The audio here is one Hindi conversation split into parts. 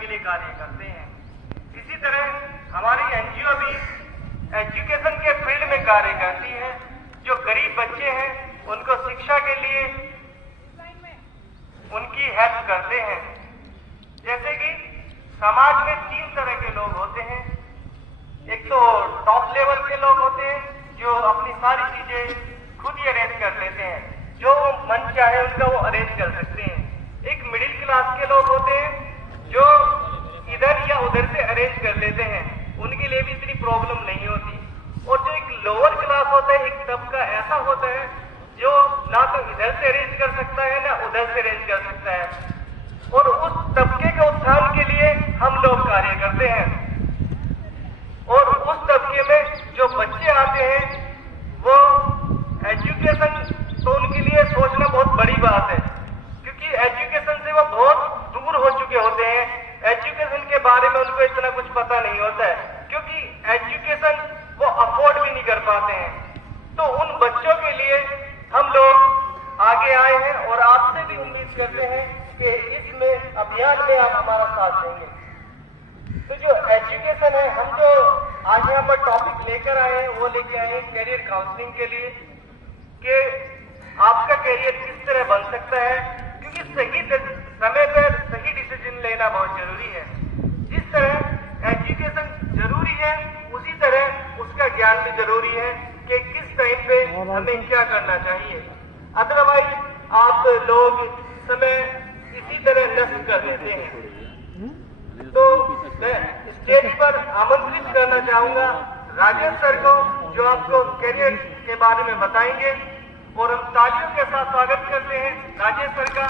के लिए कार्य करते हैं। इसी तरह हमारी एनजीओ भी एजुकेशन के फील्ड में कार्य करती है। जो गरीब बच्चे हैं उनको शिक्षा के लिए उनकी हेल्प करते हैं। जैसे कि समाज में 3 तरह के लोग होते हैं। एक तो टॉप लेवल के लोग होते हैं जो अपनी सारी चीजें खुद ही अरेंज कर लेते हैं, जो मन चाहे उनका वो अरेंज कर सकते हैं। एक मिडिल क्लास के लोग होते हैं जो इधर या उधर से अरेंज कर लेते हैं, उनके लिए भी इतनी प्रॉब्लम नहीं होती। और जो एक लोअर क्लास होता है, एक तबका ऐसा होता है जो ना तो इधर से अरेंज कर सकता है ना उधर से अरेंज कर सकता है। और उस तबके के उत्थान के लिए हम लोग कार्य करते हैं। और उस तबके में जो बच्चे आते हैं वो एजुकेशन तो उनके लिए सोचना बहुत बड़ी बात है, क्योंकि एजुकेशन से वो बहुत दूर हो चुके होते हैं। एजुकेशन के बारे में उनको इतना कुछ पता नहीं होता है, क्योंकि एजुकेशन वो अफोर्ड भी नहीं कर पाते हैं। तो उन बच्चों के लिए हम लोग आगे आए हैं और आपसे भी उम्मीद करते हैं कि इसमें अभियान में आप हमारा साथ देंगे। तो जो एजुकेशन है, हम जो आज यहाँ पर टॉपिक लेकर आए हैं वो लेके आए हैं करियर काउंसलिंग के लिए कि आपका करियर किस तरह बन सकता है, क्योंकि सही समय पर सही डिसीजन लेना बहुत जरूरी है। जिस तरह एजुकेशन जरूरी है उसी तरह उसका ज्ञान भी जरूरी है कि किस टाइम पे हमें क्या करना चाहिए। अदरवाइज आप लोग समय इसी तरह नष्ट कर देते हैं। तो मैं स्टेज पर आमंत्रित करना चाहूंगा राजेश सर को, जो आपको करियर के बारे में बताएंगे, और हम तालियों के साथ स्वागत करते हैं राजेश सर का।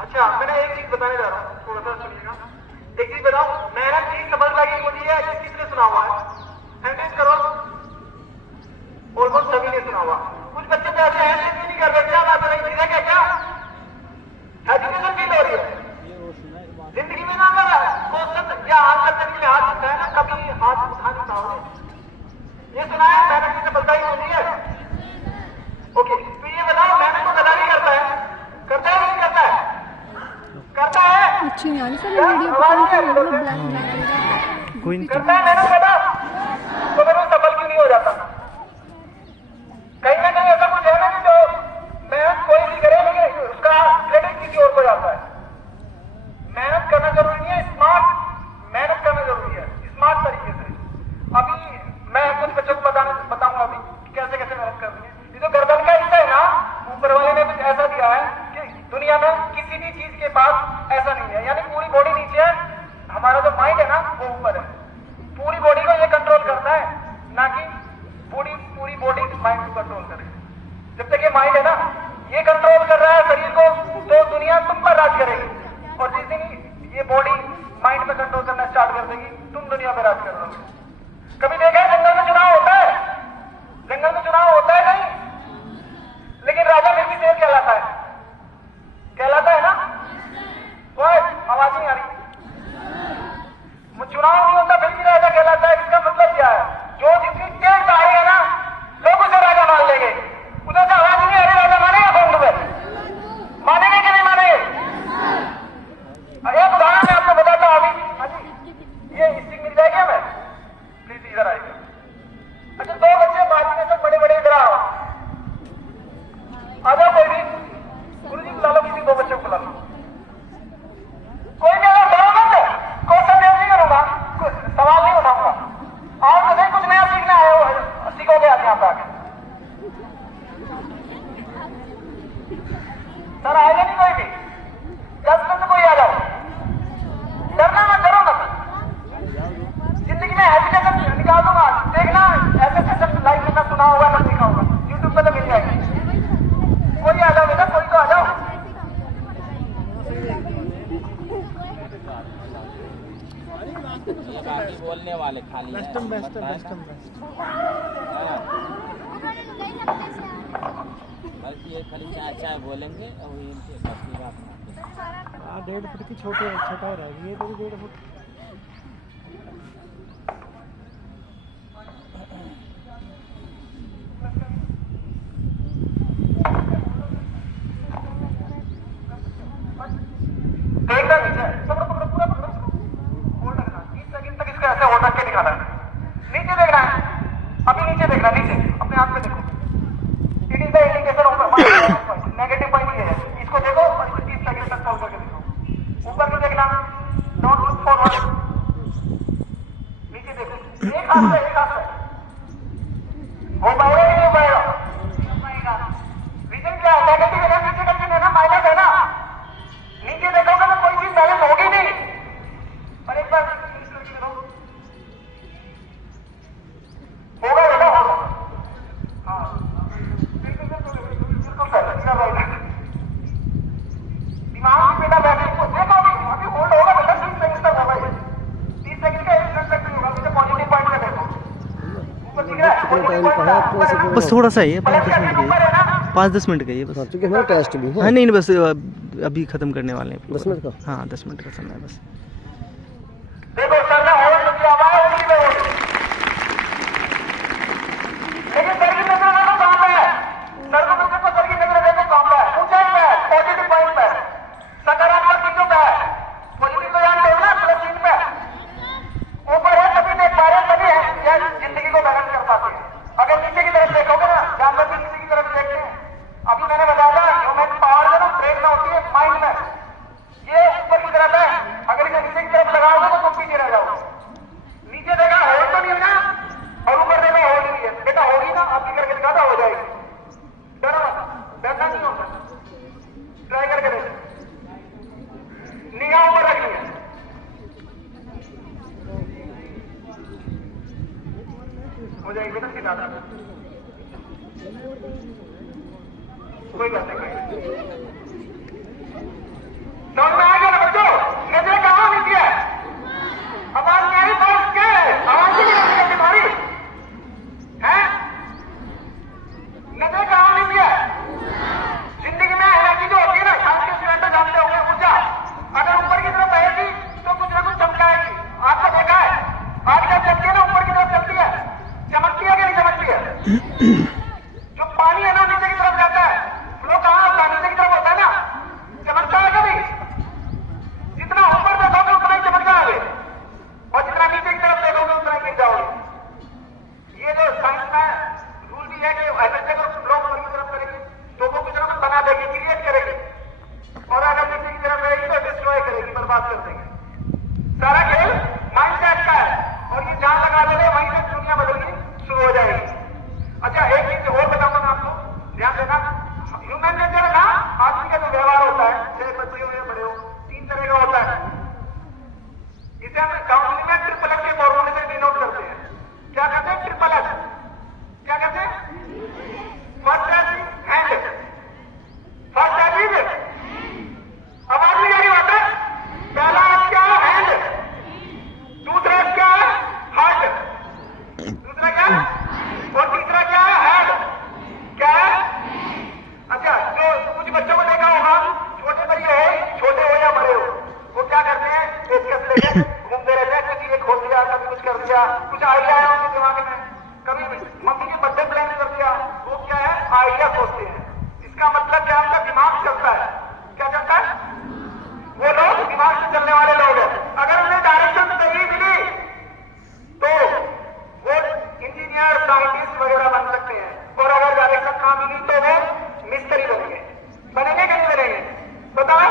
अच्छा, मैंने एक चीज बताने जा रहा हूँ, थोड़ा सा सुनिएगा। एक चीज बताओ, मेरा चीज समझ लगी मुझे है जो किसने सुना हुआ है, एंट्रेंस करो। ऑलमोस्ट सभी ने सुना हुआ। कुछ बच्चे तो ऐसे हैं जो नहीं कर रहे, क्या बात है, चीजें क्या क्या एजुकेशन फील हो रही है जिंदगी में ना कर रहा है। क्वेश्चन या आंसर करने के लिए हाथ उठता है ना, कभी हाथ उठा नहीं पाओगे। ये सुना है मैंने की सफलता ही होती है। ओके, तो ये बताओ मैंने तो गदा नहीं करता है, करता है नहीं करता है? करता है। अच्छी नहीं आ रही सर वीडियो कोई नहीं करता है मैंने गदा, तो मेरे सफल क्यों नहीं हो जाता? कहीं ना कहीं ऐसा कुछ है ना कि जो मेहनत कोई भी करे लेकिन उसका क्रेडिट किसी और को जाता है। मेहनत करना जरूरी नहीं है, स्मार्ट मेहनत करना जरूरी है, स्मार्ट तरीके से। अभी मैं कुछ बच्चों को बताऊंगा अभी कैसे कैसे मेहनत करनी है। ये जो गर्दन का हिस्सा है ना, ऊपर वाले ने कुछ ऐसा दिया है कि दुनिया में किसी भी चीज के पास ऐसा नहीं है, यानी पूरी बॉडी नीचे है, हमारा जो माइंड है ना वो ऊपर है। पूरी बॉडी को ये कंट्रोल करता है, ना कि पूरी बॉडी माइंड को कंट्रोल करे। जब तक ये माइंड है ना ये कंट्रोल कर रहा है शरीर को, तो दुनिया तुम पर राज करेगी। और जिस दिन ये बॉडी माइंड पे कंट्रोल करना स्टार्ट कर देगी, तुम दुनिया पे राज कर लोगे। कभी देखा है जंगल में चुनाव होता है? जंगल में चुनाव होता है नहीं, लेकिन राजा फिर भी शेर कहलाता है, कहलाता है ना? वो आवाज नहीं आ रही। चुनाव नहीं होता फिर भी राजा कहलाता है। इसका मतलब क्या है? जो जिसकी तेज दाढ़ी है ना, लोग उसे राजा मान लेंगे। उधर से आवाज नहीं आ रही, राजा मानेगा कौन? लोग मानेंगे कि नहीं मानेंगे? एक उदाहरण मैं आपको बताता हूँ अभी। हाँ जी, ये स्टिक मिल जाएगी हमें? प्लीज इधर आइए। अच्छा, 2 बच्चे बात में सब बड़े बड़े इधर आओ। आ जाओ कोई भी, गुरु जी बुला लो, किसी 2 बच्चों को बुला लो। कोई भी अगर डरो मत, क्वेश्चन नहीं करूंगा, सवाल नहीं उठाऊंगा। और तो नहीं, कुछ नया सीखना है, सीखोगे आप यहाँ पे आके। सर आएगा नहीं कोई भी? 10 में से कोई आ जाओ, डरना मत, डरो मत। जिंदगी में एजुकेशन निकाल दूंगा, देखना ऐसे ऐसे लाइफ में सुना होगा ना सीखा होगा, यूट्यूब पे तो मिल जाएगा। कोई आ जाओ बेटा, कोई तो आ जाओ। बाकी बोलने वाले खाली वेस्टर्न बेस्ट बल्कि ये खाली चाय चाय बोलेंगे और इनके बस की बात नहीं। 1.5 फुट की छोटा रह गई है, तो 1.5 फुट। अपने आप में देखो, it is the indication of negative point ये है, इसको देखो और इसको 30 सेकंड तक सॉल्व करके देखो। ऊपर भी देखना, डोंट लुक फॉरवर्ड, नीचे देखो, एक हाथ से हो पाएगा कि नहीं हो पाएगा? रीजन क्या है? नेगेटिव है ना, नीचे का चिन्ह है ना, माइनस है ना, नीचे देखोगे तो कोई चीज बैलेंस होगी नहीं। पर एक बार होगा बेटा, होगा। हाँ बिल्कुल दिमाग में बेटा बैठे देखो, अभी होल्ड होगा बेटा, 30 सेकंड तक होगा ये, 30 सेकंड का 1 मिनट तक नहीं होगा। मुझे पॉजिटिव पॉइंट में देखो, ऊपर दिख रहा है पॉजिटिव पॉइंट, बस थोड़ा सा ही है, 5-10 मिनट का ही, 5-10 मिनट का ही है बस। क्योंकि हमारा टेस्ट भी है। हाँ नहीं बस अभी खत्म करने वाले हैं 10 मिनट का। हाँ 10 मिनट का समय है बस। देखो सर ने होल्ड किया हुआ है, उसी में होल्ड, लेकिन सर की नजर देखो कहां पे है, सर को देखो, सर की नजर देखो कहां पे है, ऊंचाई पे है, पॉजिटिव पॉइंट पे है, सकारात्मक चीजों पे है। पॉजिटिव तो याद रखो ना, प्लस 3 पे ऊपर है, तभी देख पा रहे हैं, तभी है या जिंदगी को बैलेंस कर पाते हैं। अगर नीचे की तरफ देखोगे ना, जानवर भी नीचे की तरफ देखते हैं। अभी मैंने बताया था ह्यूमन पावर जो ना ब्रेक ना होती है माइंड में, ये ऊपर की तरफ है, अगर इसे नीचे की तरफ लगाओगे तो तुम पीछे रह जाओगे। नीचे देखा होल्ड तो नहीं है ना, और ऊपर देखा होल्ड नहीं है बेटा, होगी ना आपकी करके दिखाता हो जाएगी, डरो मत, बैठा नहीं होता, ट्राई करके देखो, निगाह ऊपर रखनी है, हो जाएगी बेटा सीधा, कोई बात नहीं। समझ में आ गया ना बच्चों, नजर कहाँ नीचे है, आवाज मेरी पास क्या है, आवाज की नजर तुम्हारी है, नजर कहाँ नीचे है? जिंदगी में एनर्जी जो होती है ना, साथ के स्टूडेंट जानते होंगे, ऊर्जा अगर ऊपर की तरफ बहेगी तो कुछ ना कुछ चमकाएगी। आपको देखा है आज जब चलती है ना, ऊपर की तरफ चलती है, चमकती है कि नहीं चमकती है? जो पानी है ना नीचे की तरफ जाता है, फ्लो कहाँ होता है? नीचे की तरफ होता है ना, चमकता है कभी? जितना ऊपर देखोगे उतना ही चमक जाओगे, और जितना नीचे की तरफ देखोगे उतना ही गिर जाओगे। ये जो साइंस में रूल भी है कि एनर्जी को फ्लो ऊपर की तरफ करेगी तो वो कुछ ना कुछ बना देगी, क्रिएट करेगी, और अगर नीचे की तरफ रहेगी तो डिस्ट्रॉय करेगी, बर्बाद कर देगी। सारा खेल माइंडसेट का है, और ये जान लगा देंगे वहीं से दुनिया बदलनी शुरू हो जाएगी। अच्छा एक चीज और बताऊंगा मैं आपको, ध्यान देना, ह्यूमन नेचर है ना, आदमी का जो व्यवहार होता है, चाहे बच्चे हो या बड़े हो, 3 तरह का होता है। इसे हम काउंसलिंग में ट्रिपल एच के फॉर्मूले से डिनोट करते हैं। क्या कहते हैं? Triple H. क्या कहते हैं? First H hand, first H is आवाज नहीं आ रही बात है, पहला एच क्या है? हैंड, दूसरा एच क्या है? हार्ट, दूसरा क्या है? और तीसरा क्या है? हेड। क्या है? अच्छा जो कुछ बच्चों को देखा होगा, छोटे बच्चे हो, छोटे हो या बड़े हो, वो क्या करते हैं? पेचकस लेके घूमते रहते हैं, कुछ ये खोल दिया, कभी कुछ कर दिया, कुछ आइडिया है उनके दिमाग में, कभी मम्मी के बर्थडे प्लान कर दिया, वो क्या है? आइडिया सोचते हैं। इसका मतलब क्या? आपका दिमाग चलता है। क्या चलता है? वो लोग दिमाग से चलने वाले लोग हैं। अगर उन्हें डायरेक्शन सही मिली तो वो इंजीनियर, साइंटिस्ट वगैरह बन सकते हैं, और अगर डायरेक्शन ना मिली तो वो मिस्त्री बनेंगे। बनेंगे कि नहीं बनेंगे? बताओ,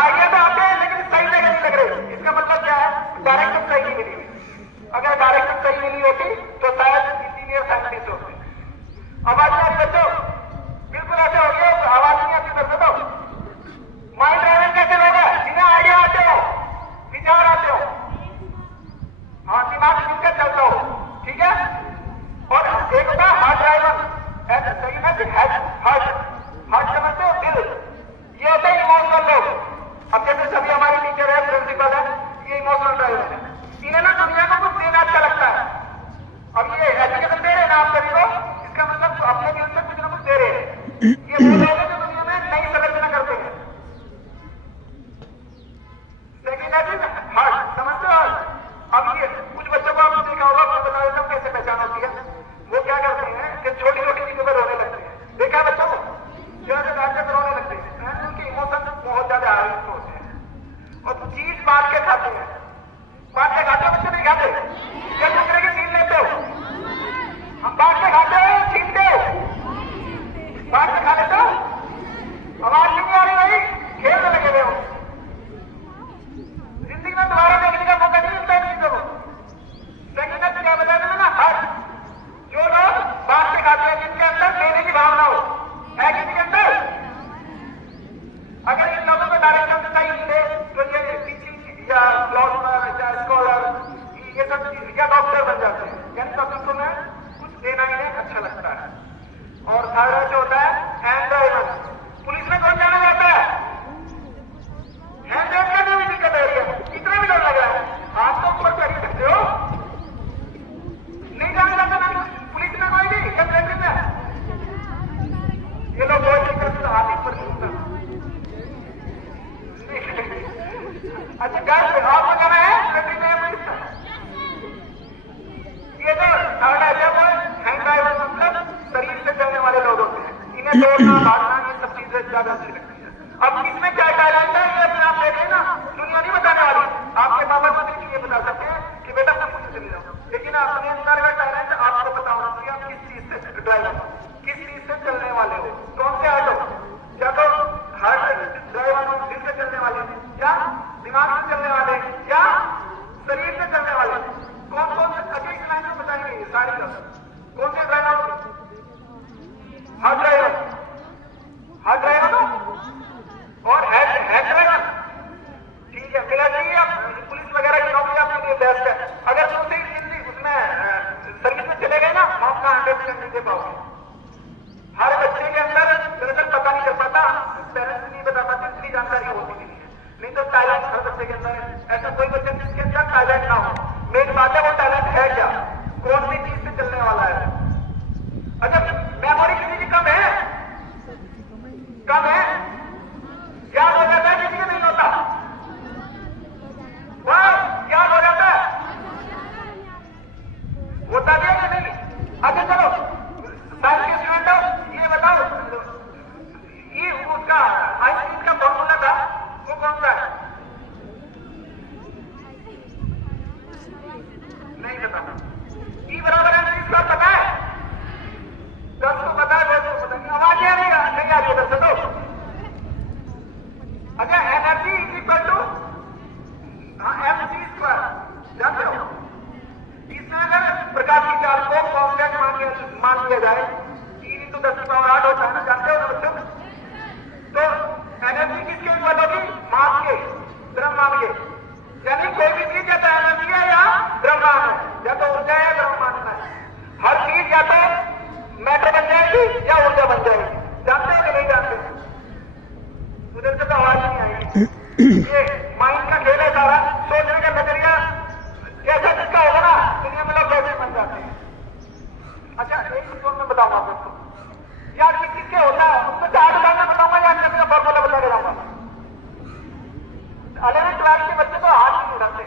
आइडिया तो आते हैं लेकिन सही जगह नहीं लग रहे। इसका मतलब क्या है? डायरेक्शन सही नहीं मिली। अगर डायरेक्शन सही मिली होती तो शायद इंजीनियर, साइंटिस्ट होते। आवाज नहीं आती बच्चों? बिल्कुल ऐसे हो गया, आवाज नहीं आती बच्चों। तो माइंड ड्राइविंग कैसे लोग हैं? जिन्हें आइडिया आते हो, विचार आते हो, हाँ दिमाग मिलकर चलता हो, ठीक है? और अच्छा गर्ल आपको जाना है कंट्री में पुलिस में? ये जो थर्ड है जब हैंड ड्राइवर मतलब शरीर से चलने वाले लोग होते हैं, इन्हें दौड़ना भागना ये सब चीजें ज्यादा अच्छी लगती है। अब किसमें क्या टैलेंट है ये अपने आप देखें ना, दुनिया नहीं बताने वाली। आपके बाबा मंत्री ये बता सकते हैं कि बेटा मैं पुलिस चली जाऊँ, लेकिन अपने अंदर का टैलेंट आपको पता होना चाहिए। आप किस चीज से ड्राइवर, किस चीज से चलने वाले हो, कौन से ऑटो, या तो हार्ट ड्राइवर हो, दिल से चलने वाले, या दिमाग से चलने वाले, या शरीर से चलने वाले, कौन कौन से अगली लाइन में बताएंगे सारी कौन से driver? Heart driver, heart driver और हेड ड्राइवर। ठीक है, मिलिट्री या पुलिस वगैरह की नौकरी आपके लिए बेस्ट है। अगर दूसरी हिंदी उसमें सर्विस में चले गए ना, आप का 100% नहीं दे पाओगे। हर बच्चे के अंदर दरअसल पता नहीं चल पाता, पेरेंट्स नहीं बता पाते, इतनी जानकारी होती नहीं है। नहीं तो टैलेंट हर बच्चे के अंदर है। ऐसा कोई बच्चा जिसके अंदर टैलेंट ना हो, मेन बात है वो टैलेंट है क्या, कौन सी चीज से चलने वाला है। अच्छा मेमोरी किसी की कम है, कम है, याद हो जाता है, किसी का नहीं होता, वह याद हो जाता है, होता भी है कि नहीं? अच्छा चलो साइंस के स्टूडेंट हो, ये बताओ ये उसका आइंस्टीन का फॉर्मूला था वो कौन सा है? नहीं पता। ई बराबर है इसका पता है? 10 को पता है, 10 को पता नहीं। आवाज नहीं आ रही है उधर से तो। अच्छा energy is equal to mc², जानते हो? इसमें अगर प्रकाश की चाल को कांस्टेंट मान लिया जाए, 3×10⁸ होता है ना, जानते हो ना बच्चों? तो एनर्जी किसके इक्वल होगी? मास के, द्रव्यमान के। यानी कोई भी चीज या तो एनर्जी है या द्रव्यमान है, या तो ऊर्जा है या द्रव्यमान है। हर चीज या तो मैटर बन जाएगी या ऊर्जा बन जाएगी। जानते हो कि नहीं जानते? उधर से तो आवाज नहीं आएगी। ये माइंड का खेल है सारा, सोचने का नजरिया ऐसा जिसका होगा ना, दुनिया में लोग कैसे बन जाते हैं। अच्छा एक मिनट में बताऊंगा आपको, यार किस किसके होता है उसको 4 उदाहरण बताऊंगा या अन्य का फॉर्मूला बता के जाऊंगा। 11th-12th के बच्चे तो हाथ नहीं उठाते,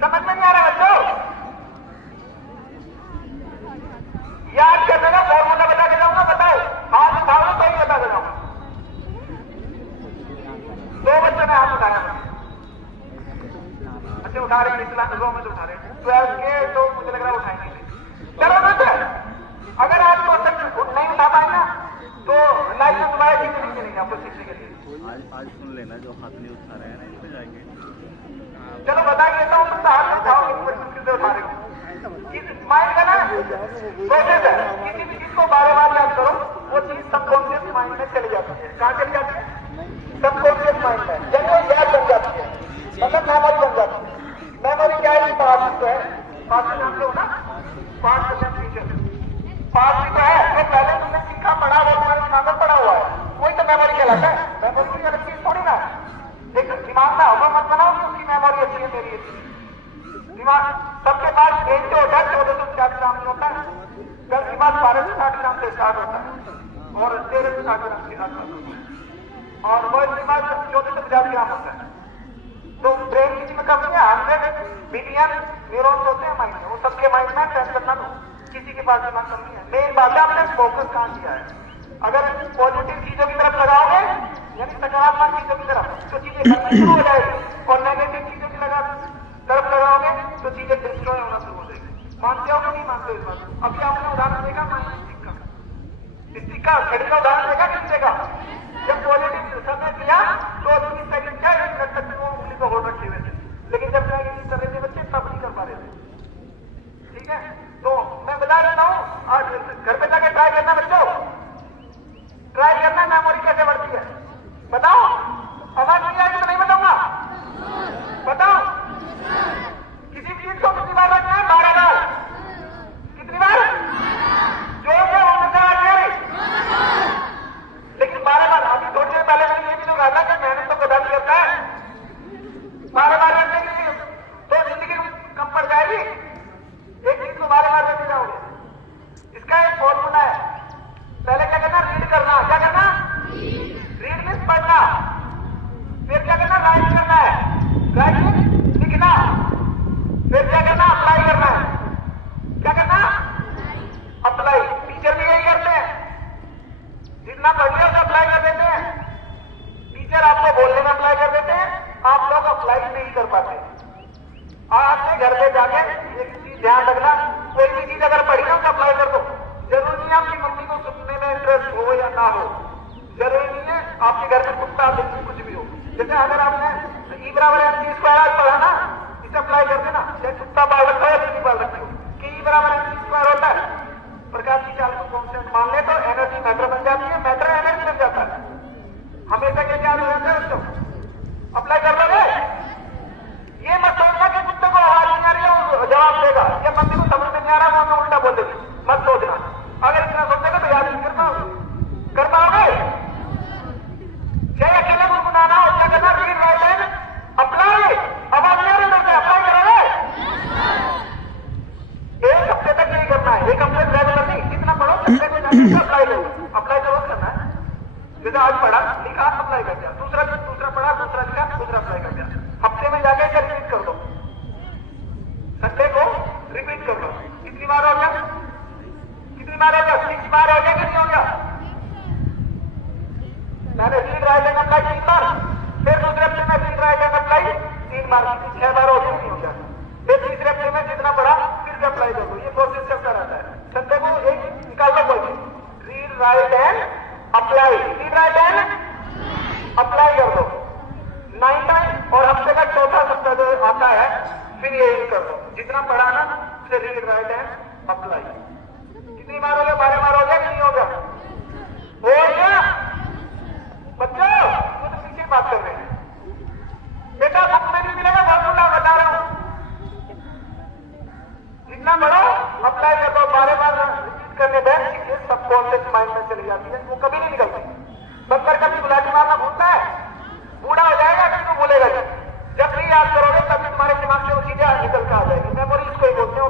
समझ में नहीं आ रहा बच्चों? याद करने का फॉर्मूला बता के जाऊंगा, बताओ हाथ उठाओगे तो ही बता के जाऊंगा। 2 बच्चों ने हाथ उठाया, अच्छे उठा रहे हैं, इस्लाम रो में तो उठा रहे हैं, 12th के तो मुझे लग रहा है उठाएंगे। चलो बच्चे अगर आप क्वेश्चन नहीं उठा पाए ना तो लाइफ में तुम्हारे ठीक नहीं चलेंगे आपको सीखने के लिए। आज सुन लेना जो हाथ नहीं उठा रहे हैं ना, इन पे जाएंगे। चलो बता के देता हूँ, तुम हाथ नहीं उठाओगे, क्वेश्चन उठा रहे हो। माइंड का ना प्रोसेस है, किसी भी चीज को बार-बार याद करो, वो चीज सबकॉन्शियस माइंड में चली जाती है। कहाँ चली जाती है? सबकॉन्शियस माइंड में, जब वो याद बन जाती है, मतलब मेमोरी बन जाती है। मेमोरी क्या है? पास्ट है, पास्ट जानते हो ना, पास्ट प्रेजेंट फ्यूचर। पास्ट क्या है? जो पहले तुमने सीखा पढ़ा वो तुम्हारे दिमाग में पड़ा हुआ है, वही तो मेमोरी कहलाता है। मेमोरी की अलग चीज थोड़ी ना, एक दिमाग का होगा मत बनाओ कि उसकी मेमोरी अच्छी है मेरी अच्छी। दिमाग सबके पास ब्रेन जो होता है 1460 ग्राम में होता है, कल दिमाग 1260 ग्राम से स्टार्ट होता है और 1360 ग्राम के आसपास होता है, और वह दिमाग 1450 ग्राम होता है। तो ब्रेन की में कमी है, 100 बिलियन न्यूरॉन्स होते हैं माइंड में, वो सबके माइंड में टेंशन ना दो, किसी के पास दिमाग कमी है। मेन बात है आपने फोकस कहाँ किया है। अगर पॉजिटिव चीजों की तरफ लगाओगे यानी सकारात्मक चीजों की तरफ, तो चीजें करनी शुरू हो जाएगी, और नेगेटिव चीजों की तरफ लगाओगे तो चीजें डिस्ट्रॉय होना शुरू हो जाएगी। मानते हो कि नहीं मानते हो इस बात? अभी आपने उदाहरण देखा माइंड स्टिक का, घड़ी का उदाहरण देखा किससे का? जब पॉजिटिव समय किया तो 30 सेकंड क्या मिनट तक वो उंगली को होल्ड रखे हुए थे, लेकिन जब नेगेटिव कर रहे थे बच्चे तब नहीं कर पा रहे थे। ठीक है, तो मैं बता देता हूँ, आज घर पे जाके ट्राई करना बच्चों, ट्राई करना मेमोरी कैसे बढ़ती है। बताओ, आवाज नहीं आएगी तो नहीं बताऊंगा, बताओ। किसी चीज को कितनी बार रखना है? 12 बार। कितनी बार? जो लेकिन 12 बार। अभी थोड़ी देर पहले मैंने ये भी तो कहा था कि मेहनत तो कदर करता है, 12 बार रखने के लिए तो जिंदगी कम पड़ जाएगी। एक चीज को 12 बार रखते जाओगे। इसका एक फॉर्मूला है, पहले क्या करना? रीड करना। क्या करना? रीड मीन्स पढ़ना। बराबर MC स्क्वायर आज पढ़ा ना, इसे अप्लाई कर देना। चाहे कुत्ता पाल रखा है या बिल्ली पाल रखी हो, कि बराबर MC स्क्वायर होता है। प्रकाश की चाल को कांस्टेंट मान ले तो एनर्जी मैटर बन जाती है, मैटर एनर्जी बन जाता है। हमेशा क्या याद हो जाता है बच्चों? अप्लाई कर लोगे? ये मत सोचना कि कुत्ते को आवाज नहीं आ रही है वो जवाब देगा, या बंदे को समझ में नहीं आ रहा वो हमें उल्टा बोल देगी, मत सोचना। अगर इतना सोचेगा तो याद नहीं कर पाओगे। कर पाओगे? चाहे अकेले गुनगुनाना हो, क्या करना? Read write and apply. आवाज नहीं आ रही तो अप्लाई करोगे? एक हफ्ते तक यही करना है, एक हफ्ते रेगुलर नहीं, जितना पढ़ो हफ्ते में जाकर अप्लाई करो। अप्लाई जरूर करना है। जैसे आज पढ़ा लिखा अप्लाई कर दिया, दूसरा पढ़ा दूसरा लिखा दूसरा अप्लाई कर दिया। हफ्ते में जाके क्या रिपीट कर दो, संडे को रिपीट कर दो। कितनी बार हो गया? कितनी बार हो गया? 6 बार हो गया कि नहीं हो गया? मैंने रीड राइट एंड अप्लाई 3 बार, फिर दूसरे हफ्ते में रीड राइट एंड अप्लाई 3 बार, 6 बार हो गया नहीं हो गया। फिर तीसरे हफ्ते में जितना पढ़ा फिर से अप्लाई कर दो। ये प्रोसेस चलता रहता है। संडे को एक निकाल लो कोई, read write and apply, read write and apply कर दो 9 टाइम, और हफ्ते का चौथा सप्ताह जो आता है फिर यही कर दो। जितना पढ़ा ना फिर रीड राइट एंड अप्लाई। कितनी बार हो गया? 12 बार हो गया कि नहीं हो गया? हो गया बच्चों? ये तो पीछे बात कर रहे हैं बेटा, बुक में भी मिलेगा, फॉर्मूला बता रहा हूं। जितना पढ़ो अप्लाई कर दो, 12 बार रिपीट करने दें, सब कॉन्सेप्ट माइंड में चली जाती है, वो कभी नहीं निकलती। बच्चा कभी गुलाटी मारना भूलता है, बूढ़ा हो जाएगा फिर तो भूलेगा नहीं। जब भी याद करोगे तभी तुम्हारे दिमाग से वो चीजें निकल कर आ जाएगी। मेमोरी इसको ही बोलते हैं,